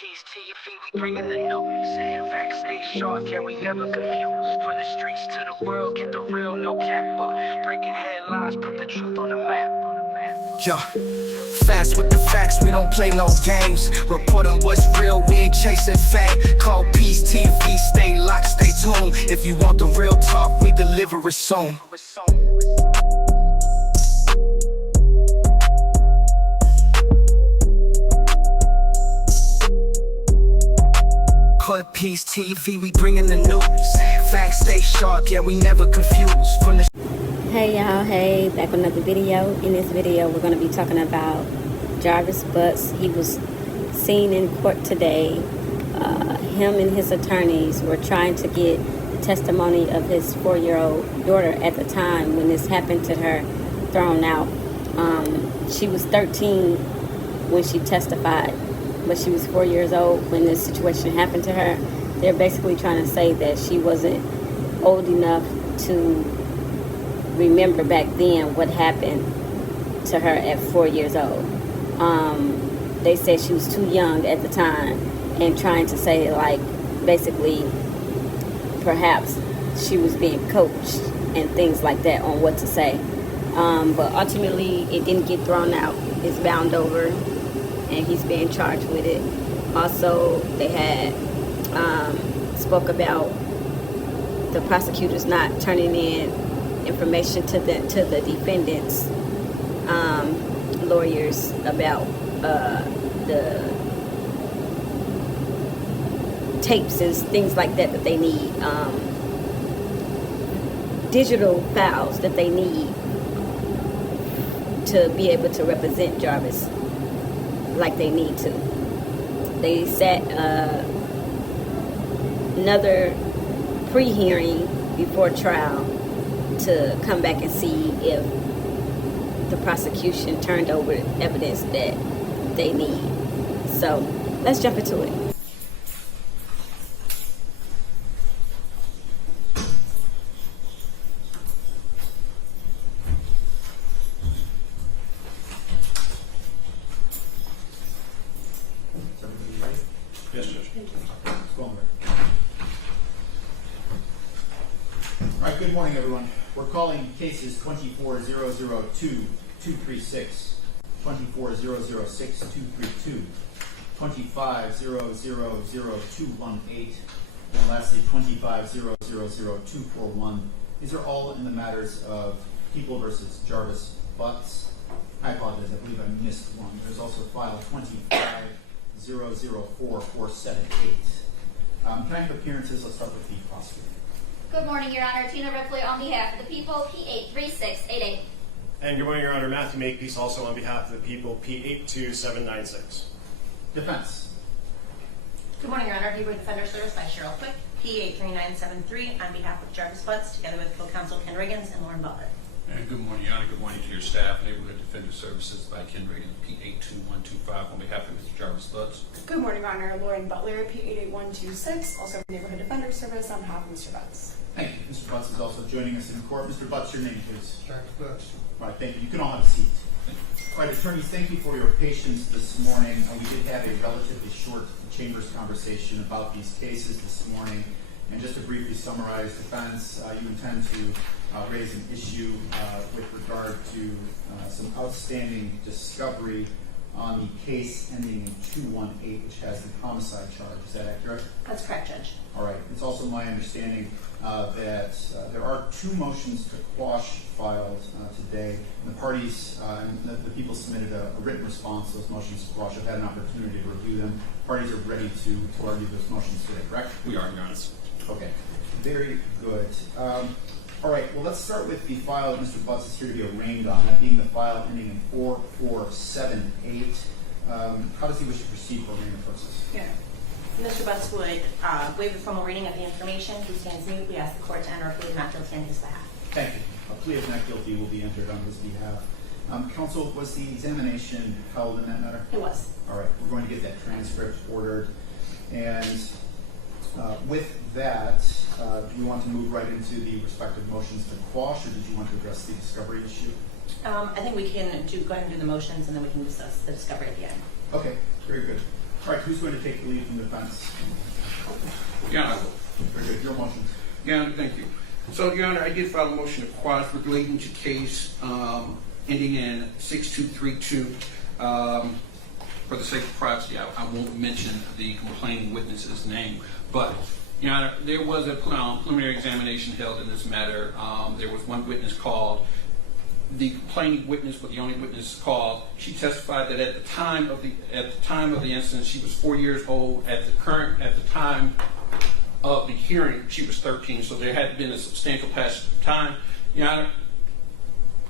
Peace to your feet, we bringing the news. Facts stay sharp, yeah, we never confused. From the streets to the world, get the real, no cap up. Breaking headlines, put the truth on the map. Yo, fast with the facts, we don't play no games. Reporting what's real, we ain't chasing fame. Call Peace TV, stay locked, stay tuned. If you want the real talk, we deliver it soon. Call Peace TV, we bringing the news. Facts stay sharp, yeah, we never confused. From the Hey y'all, hey, back with another video. In this video we're going to be talking about Jarvis Butts. He was seen in court today. Him and his attorneys were trying to get the testimony of his 4-year-old daughter at the time when this happened to her thrown out. She was 13 when she testified, but she was 4 years old when this situation happened to her. They're basically trying to say that she wasn't old enough to remember back then what happened to her at 4 years old. They said she was too young at the time, and trying to say, like, basically perhaps she was being coached and things like that on what to say. But ultimately it didn't get thrown out. It's bound over and he's being charged with it. Also, they had spoke about the prosecutors not turning in information to the defendants' lawyers about the tapes and things like that they need, digital files that they need to be able to represent Jarvis like they need to. They set another pre-hearing before trial to come back and see if the prosecution turned over evidence that they need. So let's jump into it. Yes, Judge. All right, good morning, everyone. We're calling cases 24-002-236, 24-006-232, 25-000-218, and lastly 25-000-241. These are all in the matters of People versus Jarvis Butts. I apologize, I believe I missed one. There's also file 25-004-478. Can I have appearances? Let's start with the prosecutor. Good morning, Your Honor. Tina Ripley on behalf of the people, P83688. And good morning, Your Honor. Matthew Makepeace also on behalf of the people, P82796. Defense. Good morning, Your Honor. Neighborhood Defender Service by Cheryl Quick, P83973 on behalf of Jarvis Butts, together with co-counsel Ken Riggins and Lauren Butler. And good morning, Your Honor. Good morning to your staff. Neighborhood Defender Services by Ken Riggins, P82125 on behalf of Mr. Jarvis Butts. Good morning, Your Honor. Lauren Butler, P88126, also Neighborhood Defender Service on behalf of Mr. Butts. Thank you. Mr. Butts is also joining us in court. Mr. Butts, your name, please. Jarvis Butts. All right, thank you. You can all have a seat. All right, attorneys, thank you for your patience this morning. We did have a relatively short chambers conversation about these cases this morning. And just to briefly summarize defense, you intend to raise an issue with regard to some outstanding discovery on the case ending in 218, which has the homicide charge. Is that accurate? That's correct, Judge. All right. It's also my understanding that there are 2 motions to quash filed today. And the parties, the people submitted a written response to those motions to quash. I've had an opportunity to review them. Parties are ready to argue those motions today, correct? We are, Your Honor. Okay. Very good. All right. Well, let's start with the file that Mr. Butts is here to be arraigned on, that being the file ending in 4478. How does he wish to proceed for arraignment purposes? Yeah. Mr. Butts would waive the formal reading of the information. He stands mute. We ask the court to enter a plea of not guilty on his behalf. Thank you. A plea of not guilty will be entered on his behalf. Counsel, was the examination held in that matter? It was. All right. We're going to get that transcript ordered. And with that, do you want to move right into the respective motions to quash, or did you want to address the discovery issue? I think we can go ahead and do the motions, and then we can discuss the discovery at the end. Okay, very good. All right, who's going to take the lead from the defense? Your Honor. Very good. Your motions. Your Honor, thank you. So, Your Honor, I did file a motion to quash relating to case ending in 6232. For the sake of privacy, I won't mention the complaining witness's name. But, Your Honor, there was a preliminary examination held in this matter. There was one witness called. The complaining witness, but the only witness called, she testified that at the time of the incident, she was 4 years old. At the time of the hearing, she was 13. So there had been a substantial passage of time. Your Honor,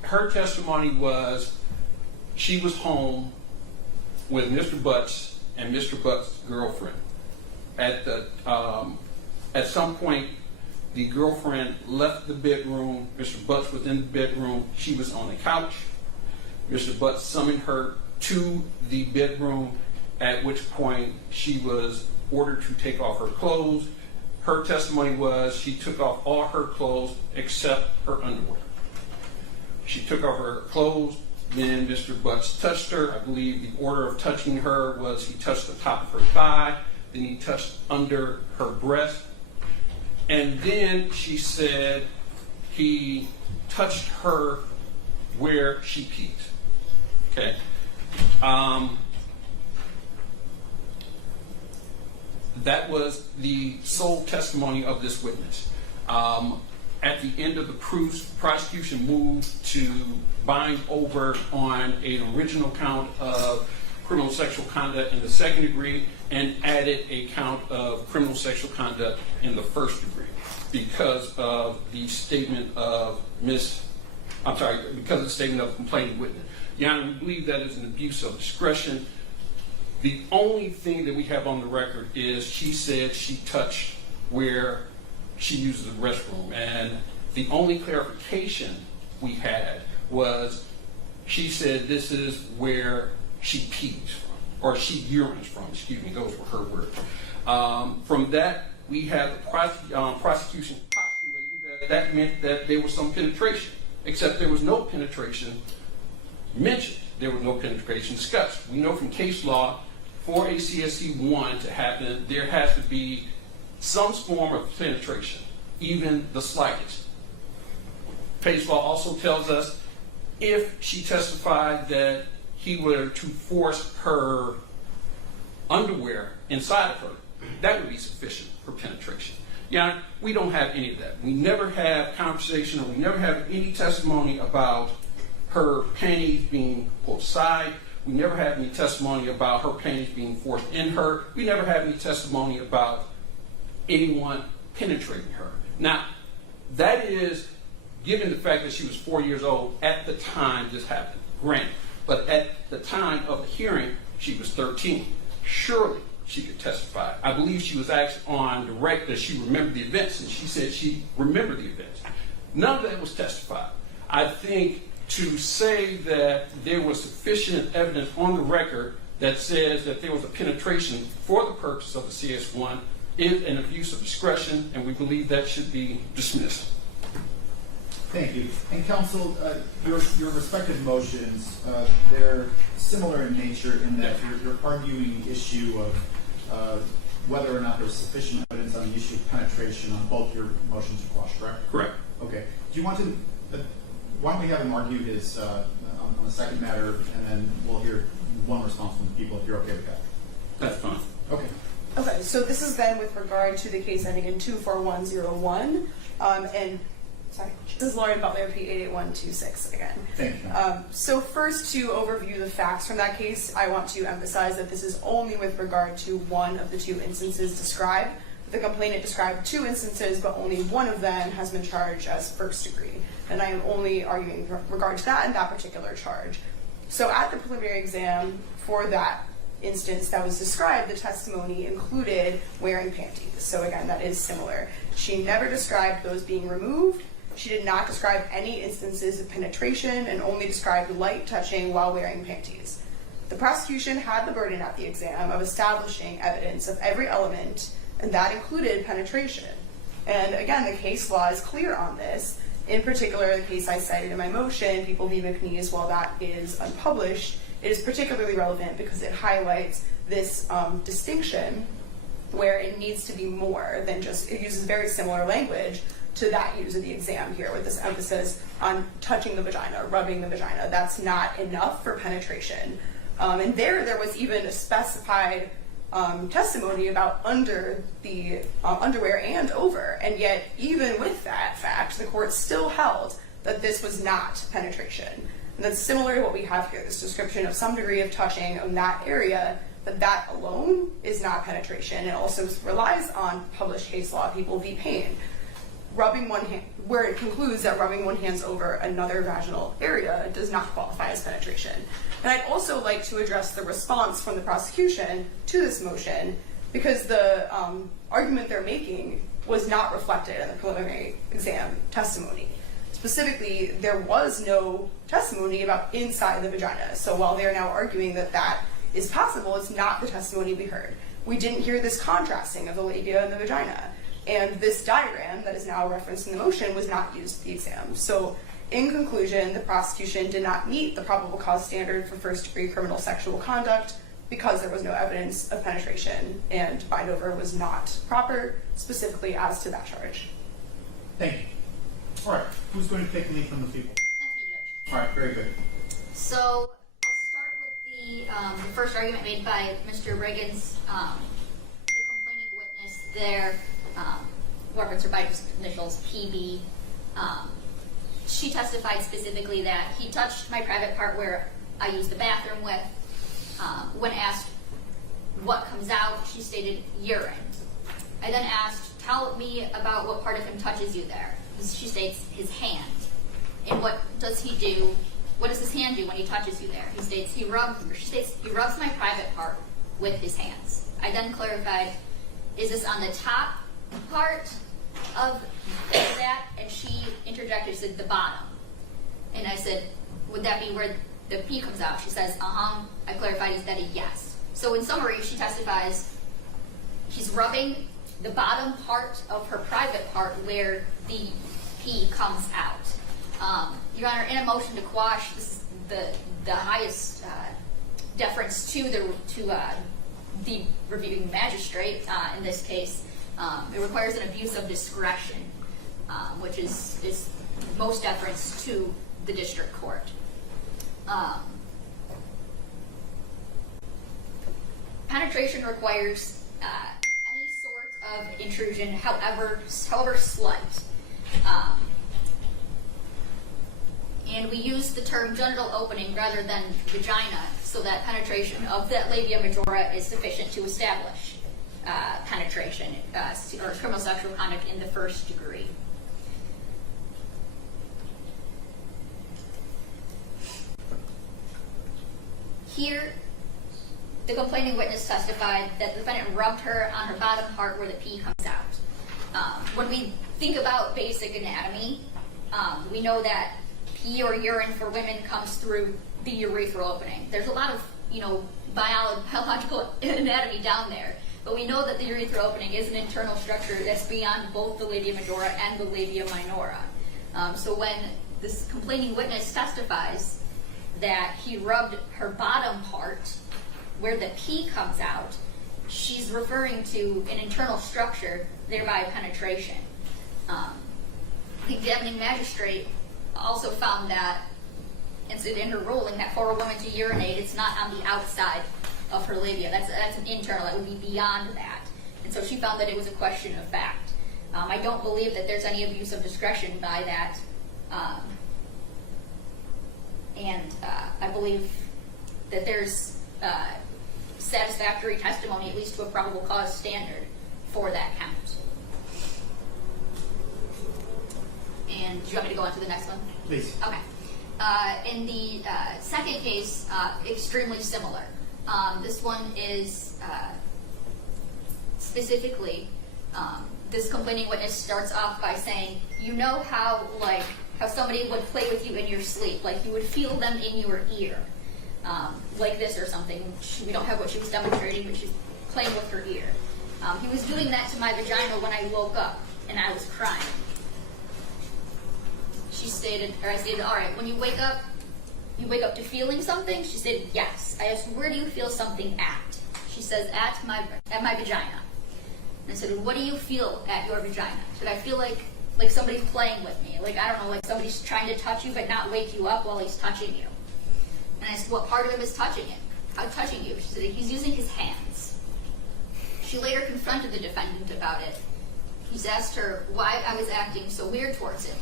her testimony was she was home with Mr. Butts and Mr. Butts' girlfriend. At some point, the girlfriend left the bedroom. Mr. Butts was in the bedroom. She was on the couch. Mr. Butts summoned her to the bedroom, at which point she was ordered to take off her clothes. Her testimony was she took off all her clothes except her underwear. She took off her clothes. Then Mr. Butts touched her. I believe the order of touching her was he touched the top of her thigh, then he touched under her breast. And then she said he touched her where she peed. Okay. That was the sole testimony of this witness. At the end of the proofs, prosecution moved to bind over on an original count of criminal sexual conduct in the second degree and added a count of criminal sexual conduct in the first degree because of the statement of complaining witness. Your Honor, we believe that is an abuse of discretion. The only thing that we have on the record is she said she touched where she uses the restroom, and the only clarification we had was she said this is where she pees from, or she urines from, excuse me, those were her words. From that, we have the prosecution postulating that meant that there was some penetration, except there was no penetration mentioned. There was no penetration discussed. We know from case law, for a CSC 1 to happen, there has to be some form of penetration, even the slightest. Case law also tells us if she testified that he were to force her underwear inside of her, that would be sufficient for penetration. Yeah, we don't have any of that. We never have conversation, or we never have any testimony about her panties being pulled aside. We never have any testimony about her panties being forced in her. We never have any testimony about anyone penetrating her. Now, that is given the fact that she was 4 years old at the time this happened, granted. But at the time of the hearing, she was 13. Surely she could testify. I believe she was asked on direct that she remembered the events, and she said she remembered the events. None of that was testified. I think to say that there was sufficient evidence on the record that says that there was a penetration for the purpose of the CS1 is an abuse of discretion, and we believe that should be dismissed. Thank you. And counsel, your respective motions, they're similar in nature in that you're arguing the issue of whether or not there's sufficient evidence on the issue of penetration on both your motions to quash, correct? Correct. Okay. Do you want to, why don't we have him argue his, on the second matter, and then we'll hear one response from the people if you're okay with that. That's fine. Okay. Okay, so this is then with regard to the case ending in 24101, and sorry, this is Lauren Butler, P88126 again. Thank you. So first, to overview the facts from that case, I want to emphasize that this is only with regard to one of the two instances described. The complainant described two instances, but only one of them has been charged as first degree. And I am only arguing in regard to that and that particular charge. So at the preliminary exam for that instance that was described, the testimony included wearing panties. So again, that is similar. She never described those being removed. She did not describe any instances of penetration and only described light touching while wearing panties. The prosecution had the burden at the exam of establishing evidence of every element, and that included penetration. And again, the case law is clear on this. In particular, the case I cited in my motion, People v. McNeese, while that is unpublished, it is particularly relevant because it highlights this distinction where it needs to be more than just, it uses very similar language to that use of the exam here with this emphasis on touching the vagina, rubbing the vagina. That's not enough for penetration. And there was even a specified testimony about under the underwear and over, and yet even with that fact, the court still held that this was not penetration. And that's similar to what we have here, this description of some degree of touching in that area, but that alone is not penetration. It also relies on published case law, People v. Payne, rubbing one hand, where it concludes that rubbing one hand over another vaginal area does not qualify as penetration. And I'd also like to address the response from the prosecution to this motion, because the argument they're making was not reflected in the preliminary exam testimony. Specifically, there was no testimony about inside the vagina. So while they're now arguing that that is possible, it's not the testimony we heard. We didn't hear this contrasting of the labia and the vagina. And this diagram that is now referenced in the motion was not used at the exam. So in conclusion, the prosecution did not meet the probable cause standard for first-degree criminal sexual conduct because there was no evidence of penetration, and bind over was not proper, specifically as to that charge. Thank you. All right, who's going to take the lead from the people? That's me, Judge. All right, very good. So I'll start with the first argument made by Mr. Riggins, the complaining witness there, reference her by initials PB. She testified specifically that he touched my private part where I use the bathroom with. When asked what comes out, she stated urine. I then asked, tell me about what part of him touches you there. She states his hand. And what does he do? What does his hand do when he touches you there? She states he rubs my private part with his hands. I then clarified, is this on the top part of that? And she interjected, said the bottom. And I said, would that be where the pee comes out? She says, I clarified, is that a yes? So in summary, she testifies she's rubbing the bottom part of her private part where the pee comes out. Your Honor, in a motion to quash, this is the highest deference to the reviewing magistrate in this case. It requires an abuse of discretion, which is most deference to the district court. Penetration requires any sort of intrusion, however slight. And we use the term genital opening rather than vagina, so that penetration of that labia majora is sufficient to establish penetration or criminal sexual conduct in the first degree. Here, the complaining witness testified that the defendant rubbed her on her bottom part where the pee comes out. When we think about basic anatomy, we know that pee or urine for women comes through the urethral opening. There's a lot of, biological anatomy down there, but we know that the urethral opening is an internal structure that's beyond both the labia majora and the labia minora. So when this complaining witness testifies that he rubbed her bottom part where the pee comes out, she's referring to an internal structure, thereby penetration. The examining magistrate also found that, and said in her ruling, that for a woman to urinate, it's not on the outside of her labia. That's an internal, that would be beyond that. And so she found that it was a question of fact. I don't believe that there's any abuse of discretion by that. And I believe that there's satisfactory testimony, at least to a probable cause standard, for that count. And do you want me to go on to the next one? Please. Okay. In the second case, extremely similar. This one is specifically, this complaining witness starts off by saying, you know how somebody would play with you in your sleep, like you would feel them in your ear, like this or something. We don't have what she was demonstrating, but she's playing with her ear. He was doing that to my vagina when I woke up, and I was crying. I stated, all right, when you wake up to feeling something? She said, yes. I asked, where do you feel something at? She says, at my vagina. And I said, what do you feel at your vagina? She said, I feel like somebody's playing with me. Like, I don't know, like somebody's trying to touch you but not wake you up while he's touching you. And I said, what part of him is touching him? How touching you? She said, he's using his hands. She later confronted the defendant about it. He's asked her why I was acting so weird towards him.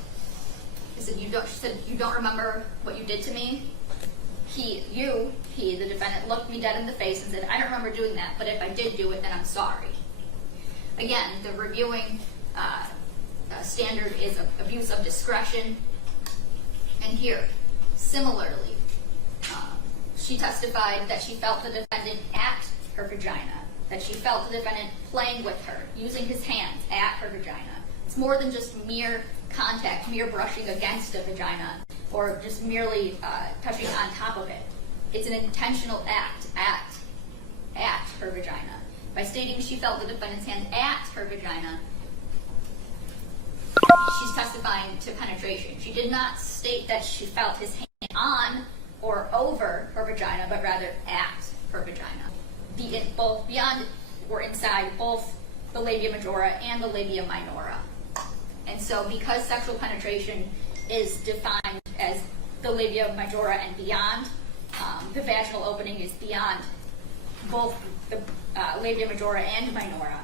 She said, you don't remember what you did to me? He, the defendant, looked me dead in the face and said, I don't remember doing that, but if I did do it, then I'm sorry. Again, the reviewing standard is abuse of discretion. And here, similarly, she testified that she felt the defendant at her vagina, that she felt the defendant playing with her, using his hands at her vagina. It's more than just mere contact, mere brushing against a vagina, or just merely touching on top of it. It's an intentional act at her vagina. By stating she felt the defendant's hand at her vagina, she's testifying to penetration. She did not state that she felt his hand on or over her vagina, but rather at her vagina. Both beyond or inside both the labia majora and the labia minora. And so because sexual penetration is defined as the labia majora and beyond, the vaginal opening is beyond both the labia majora and minora.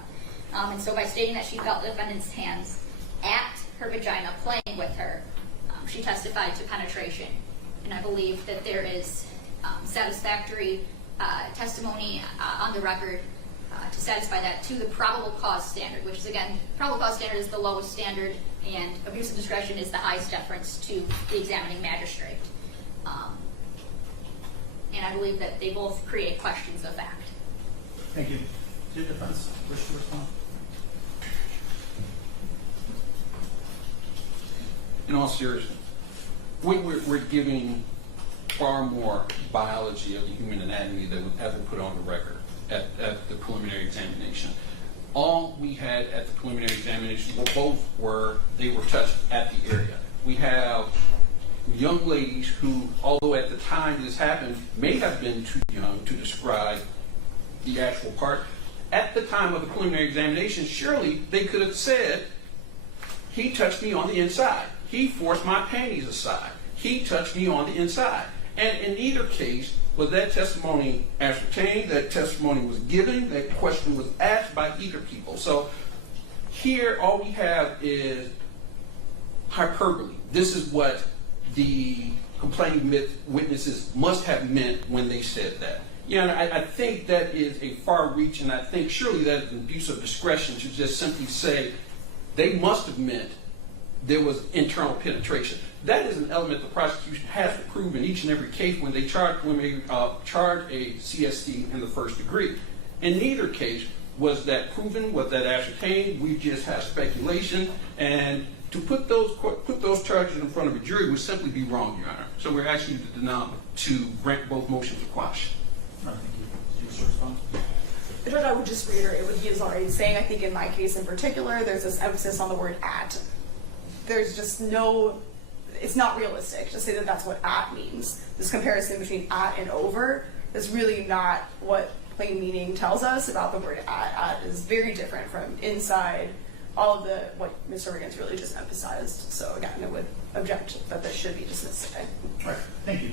And so by stating that she felt the defendant's hands at her vagina playing with her, she testified to penetration. And I believe that there is satisfactory testimony on the record to satisfy that to the probable cause standard, which is, again, probable cause standard is the lowest standard, and abuse of discretion is the highest deference to the examining magistrate. And I believe that they both create questions of fact. Thank you. Did the defense wish to respond? In all seriousness, we're giving far more biology of the human anatomy than was ever put on the record at the preliminary examination. All we had at the preliminary examination they were touched at the area. We have young ladies who, although at the time this happened, may have been too young to describe the actual part. At the time of the preliminary examination, surely they could have said, he touched me on the inside. He forced my panties aside. He touched me on the inside. And in either case, was that testimony ascertained, that testimony was given, that question was asked by either people. So here, all we have is hyperbole. This is what the complaining witnesses must have meant when they said that. I think that is a far reach, and I think surely that is an abuse of discretion to just simply say they must have meant there was internal penetration. That is an element the prosecution has to prove in each and every case when they charge a CST in the first degree. In neither case was that proven, was that ascertained. We just have speculation, and to put those charges in front of a jury would simply be wrong, Your Honor. So we're asking you to grant both motions to quash. All right, thank you. Do you wish to respond? Judge, I would just reiterate what he is already saying. I think in my case in particular, there's this emphasis on the word at. There's just it's not realistic to say that that's what at means. This comparison between at and over is really not what plain meaning tells us about the word at. At is very different from inside, all of what Mr. Riggins really just emphasized. So again, I would object that this should be dismissed today. All right, thank you.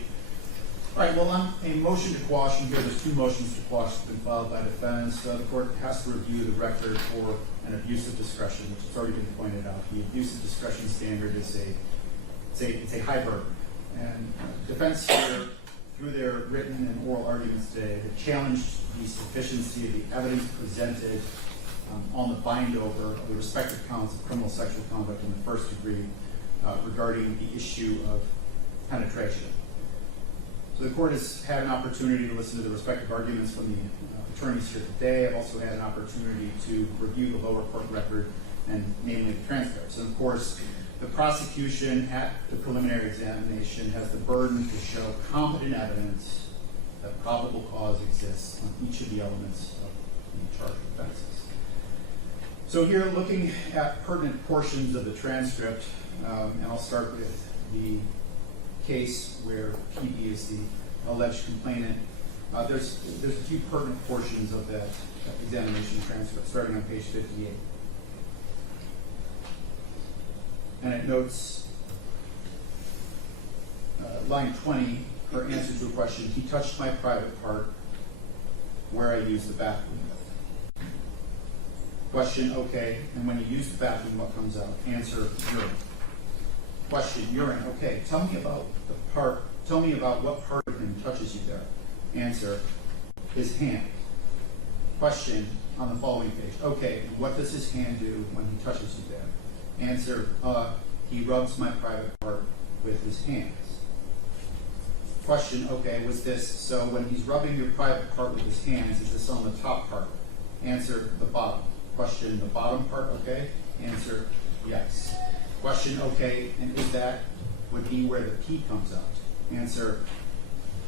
All right, well, on a motion to quash, and here there's two motions to quash that have been filed by defendants. The court has to review the record for an abuse of discretion, which has already been pointed out. The abuse of discretion standard is a high burden. And defense here, through their written and oral arguments today, have challenged the sufficiency of the evidence presented on the bind-over of the respective counts of criminal sexual conduct in the first degree regarding the issue of penetration. So the court has had an opportunity to listen to the respective arguments from the attorneys here today. I've also had an opportunity to review the lower court record, and namely the transcripts. And of course, the prosecution at the preliminary examination has the burden to show competent evidence that probable cause exists on each of the elements of the charged offenses. So here, looking at pertinent portions of the transcript, and I'll start with the case where PB is the alleged complainant. There's a few pertinent portions of that examination transcript, starting on page 58. And it notes line 20, her answer to a question, he touched my private part where I used the bathroom. Question, okay, and when you use the bathroom, what comes out? Answer, urine. Question, urine, okay, tell me about what part of him touches you there. Answer, his hand. Question on the following page, okay, and what does his hand do when he touches you there? Answer, he rubs my private part with his hands. Question, okay, was this, so when he's rubbing your private part with his hands, is this on the top part? Answer, the bottom. Question, the bottom part, okay? Answer, yes. Question, okay, and is that would be where the pee comes out? Answer,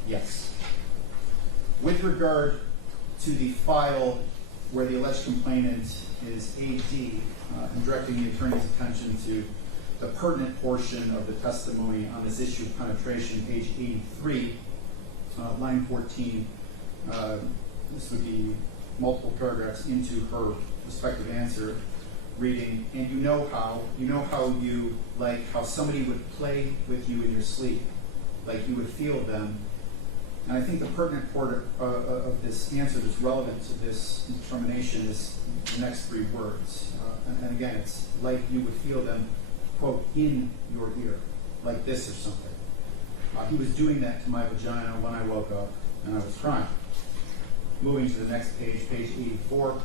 yes. With regard to the file where the alleged complainant is AD, I'm directing the attorney's attention to the pertinent portion of the testimony on this issue of penetration, page 83, line 14. This would be multiple paragraphs into her respective answer, reading, and you know how you like how somebody would play with you in your sleep, like you would feel them. And I think the pertinent part of this answer that's relevant to this determination is the next three words. And again, it's like you would feel them, quote, in your ear, like this or something. He was doing that to my vagina when I woke up and I was crying. Moving to the next page, page 84.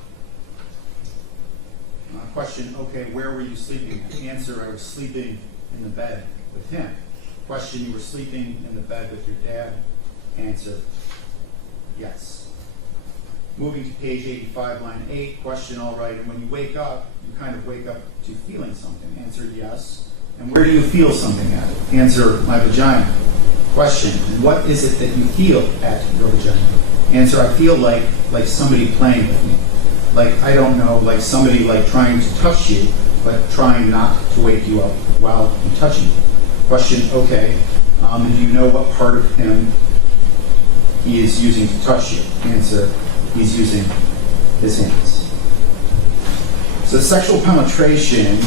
Question, okay, where were you sleeping? Answer, I was sleeping in the bed with him. Question, you were sleeping in the bed with your dad? Answer, yes. Moving to page 85, line 8, question, all right, and when you wake up, you kind of wake up to feeling something. Answer, yes. And where do you feel something at? Answer, my vagina. Question, what is it that you feel at your vagina? Answer, I feel like somebody playing with me. Like, I don't know, like somebody like trying to touch you, but trying not to wake you up while I'm touching you. Question, okay, and do you know what part of him he is using to touch you? Answer, he's using his hands. So sexual penetration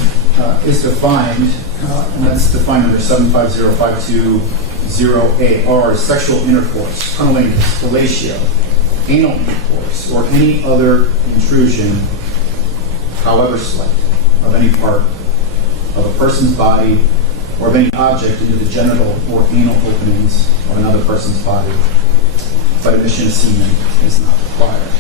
is defined, and that's defined under 75052-0AR, sexual intercourse, cunnilingus, fellatio, anal intercourse, or any other intrusion, however slight, of any part of a person's body or of any object into the genital or anal openings of another person's body, but emission of semen is not required.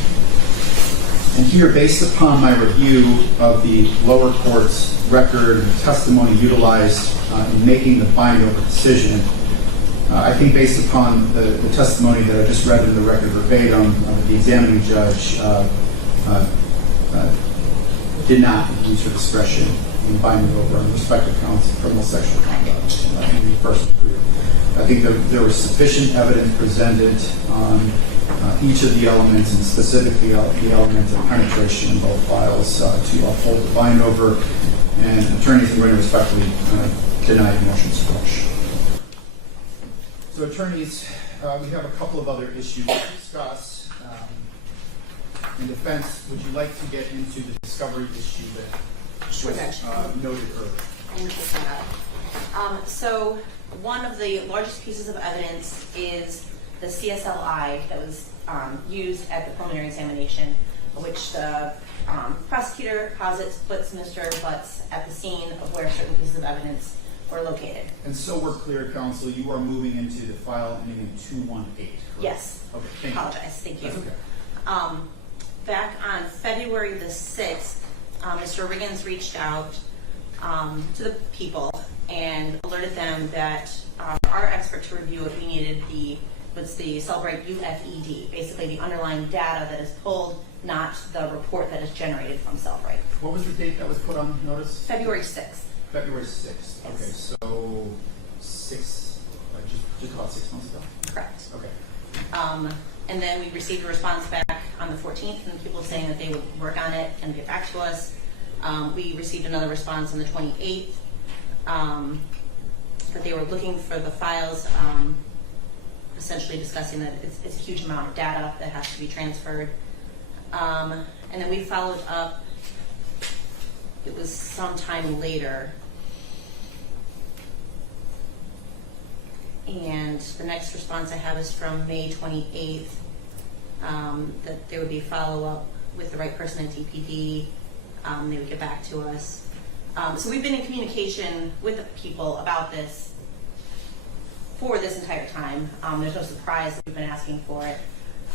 And here, based upon my review of the lower court's record and testimony utilized in making the Bind-Over decision, I think based upon the testimony that I just read in the record verbatim, the examining judge did not use her discretion in binding over on respective counts of criminal sexual conduct in the first degree. I think there was sufficient evidence presented on each of the elements, and specifically the element of penetration in both files, to uphold the bind over, and attorneys are going to respectfully deny the motion to quash. So attorneys, we have a couple of other issues to discuss. In defense, would you like to get into the discovery issue that was noted earlier? So one of the largest pieces of evidence is the CSLI that was used at the preliminary examination, which the prosecutor posits puts Mr. Butts at the scene of where certain pieces of evidence were located. And so we're clear, counsel, you are moving into the file ending in 218, correct? Yes. Okay, thank you. Apologize. Thank you. That's okay. Back on February the 6th, Mr. Riggins reached out to the people and alerted them that our expert to review it, we needed what's the Celebrate UFED, basically the underlying data that is pulled, not the report that is generated from Celebrate. What was the date that was put on notice? February 6th. February 6th. Okay, Yes. so just about 6 months ago? Correct. Okay. And then we received a response back on the 14th from people saying that they would work on it and get back to us. We received another response on the 28th that they were looking for the files essentially discussing that it's a huge amount of data that has to be transferred. And then we followed up, it was sometime later. And the next response I have is from May 28th, that there would be follow-up with the right person at DPD. They would get back to us. So we've been in communication with the people about this for this entire time. There's no surprise that we've been asking for it.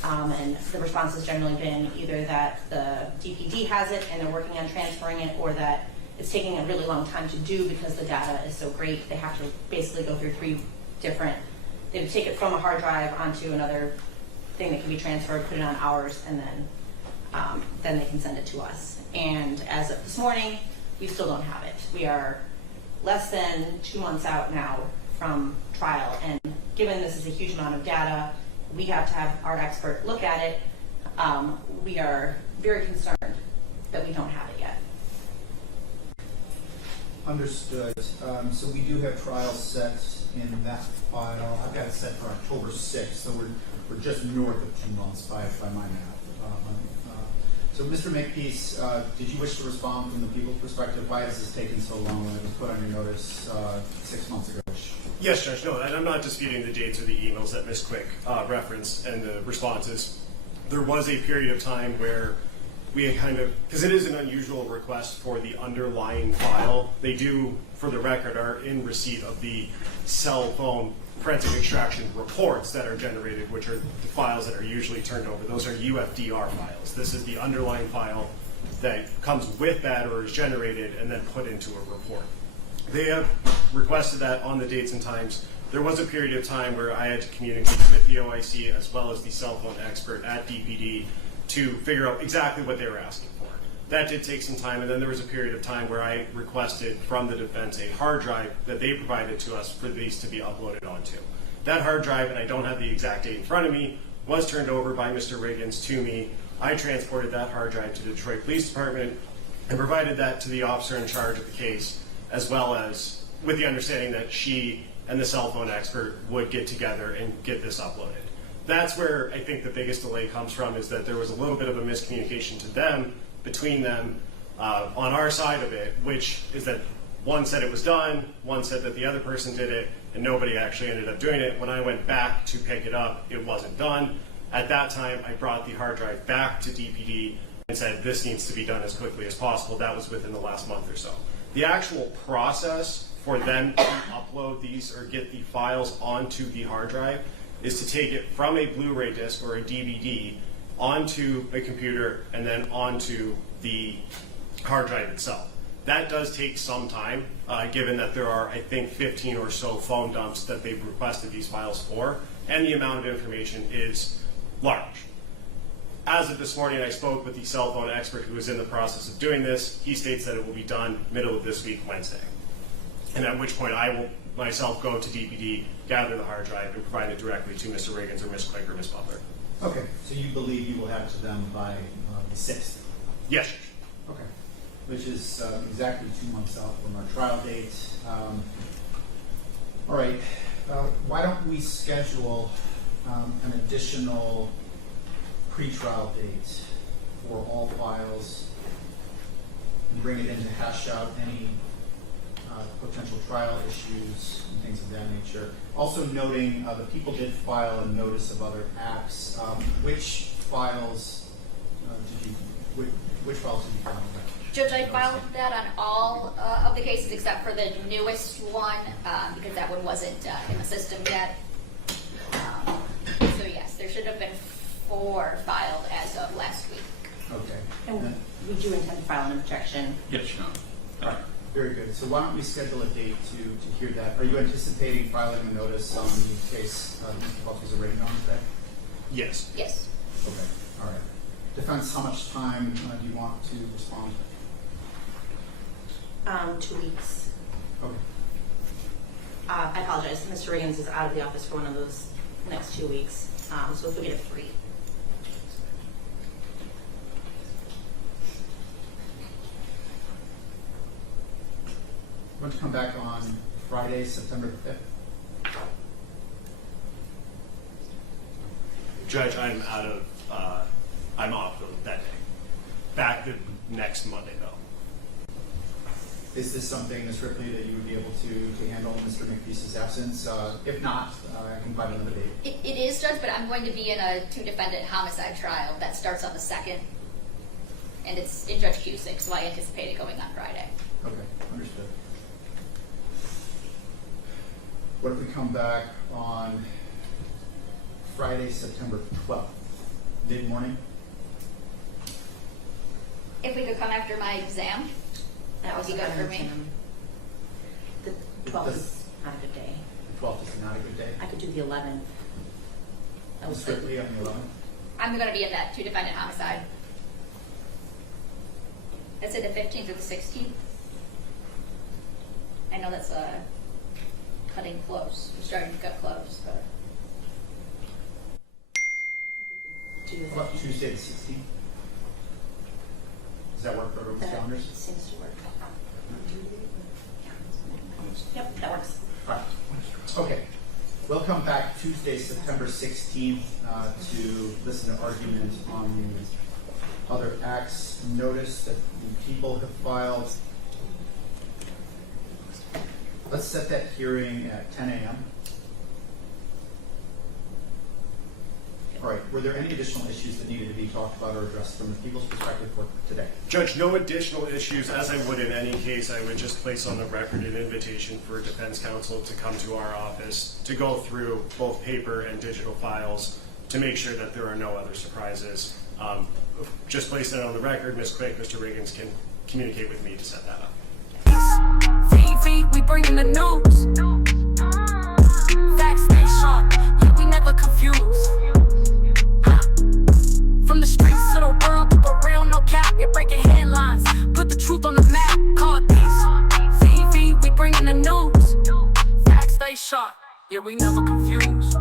And the response has generally been either that the DPD has it and they're working on transferring it, or that it's taking a really long time to do because the data is so great. They have to basically go through they would take it from a hard drive onto another thing that can be transferred, put it on ours, and then they can send it to us. And as of this morning, we still don't have it. We are less than 2 months out now from trial, and given this is a huge amount of data, we have to have our expert look at it. We are very concerned that we don't have it yet. Understood. So we do have trials set in that file. I've got it set for October 6th, so we're just north of 2 months by my math. So Mr. Makepeace, did you wish to respond from the people's perspective? Why has this taken so long when it was put on your notice 6 months ago? Yes, Judge. No, and I'm not disputing the dates or the emails that Ms. Quick referenced and the responses. There was a period of time where we had kind of, because it is an unusual request for the underlying file. They do, for the record, are in receipt of the cell phone forensic extraction reports that are generated, which are the files that are usually turned over. Those are UFDR files. This is the underlying file that comes with that or is generated and then put into a report. They have requested that on the dates and times. There was a period of time where I had to communicate with the OIC as well as the cell phone expert at DPD to figure out exactly what they were asking for. That did take some time, and then there was a period of time where I requested from the defense a hard drive that they provided to us for these to be uploaded onto. That hard drive, and I don't have the exact date in front of me, was turned over by Mr. Riggins to me. I transported that hard drive to the Detroit Police Department and provided that to the officer in charge of the case, as well as with the understanding that she and the cell phone expert would get together and get this uploaded. That's where I think the biggest delay comes from, is that there was a little bit of a miscommunication to them, between them, on our side of it, which is that one said it was done, one said that the other person did it, and nobody actually ended up doing it. When I went back to pick it up, it wasn't done. At that time, I brought the hard drive back to DPD and said, this needs to be done as quickly as possible. That was within the last month or so. The actual process for them to upload these or get the files onto the hard drive is to take it from a Blu-ray disc or a DVD onto a computer and then onto the hard drive itself. That does take some time, given that there are, I think, 15 or so phone dumps that they've requested these files for, and the amount of information is large. As of this morning, I spoke with the cell phone expert who is in the process of doing this. He states that it will be done middle of this week, Wednesday. And at which point I will myself go to DPD, gather the hard drive, and provide it directly to Mr. Riggins or Ms. Quick or Ms. Butler. Okay, so you believe you will have it to them by the 6th? Yes. Okay, which is exactly 2 months out from our trial date. All right, why don't we schedule an additional pretrial date for all files and bring it in to hash out any potential trial issues and things of that nature. Also noting the people did file a notice of other acts. Which files which files did you file? Judge, I filed that on all of the cases except for the newest one because that one wasn't in the system yet. So yes, there should have been 4 filed as of last week. Okay. And we do intend to file an objection. Yes, Your Honor. All right. Very good. So why don't we schedule a date to hear that? Are you anticipating filing a notice on the case Mr. Buff was arraigned on today? Yes. Yes. Okay. All right. Defense, how much time do you want to respond? 2 weeks. Okay. I apologize. Mr. Riggins is out of the office for one of those next 2 weeks. So if we get 3. Want to come back on Friday, September 5th? Judge, I'm off that day. Back the next Monday, though. Is this something, Ms. Ripley, that you would be able to handle in Mr. McPeace's absence? If not, I can find another date. It is, Judge, but I'm going to be in a 2-defendant homicide trial that starts on the 2nd. And it's in Judge Cusick, so I anticipate it going on Friday. Okay, understood. What if we come back on Friday, September 12th, mid-morning? If we could come after my exam, that would be good for me. The 12th is not a good day. The 12th is not a good day. I could do the 11th. That was good. Strictly on the 11th? I'm going to be in that 2-defendant homicide. Is it the 15th or the 16th? I know that's cutting close. We're starting to cut close, but. How about Tuesday the 16th? Does that work for everyone's calendars? Seems to work. Yep, that works. All right. Okay. We'll come back Tuesday, September 16th to listen to argument on the other acts. Notice that the people have filed. Let's set that hearing at 10 a.m. All right. Were there any additional issues that needed to be talked about or addressed from the people's perspective for today? Judge, no additional issues. As I would in any case, I would just place on the record an invitation for defense counsel to come to our office to go through both paper and digital files to make sure that there are no other surprises. Just placing it on the record, Ms. Quick, Mr. Riggins can communicate with me to set that up. TV, we bringing the news. Facts stay sharp, yeah, we never confuse. From the streets to the world, keep it real, no cap. You're breaking headlines, put the truth on the map. Call it peace. TV, we bringing the news. Facts stay sharp, yeah, we never confuse.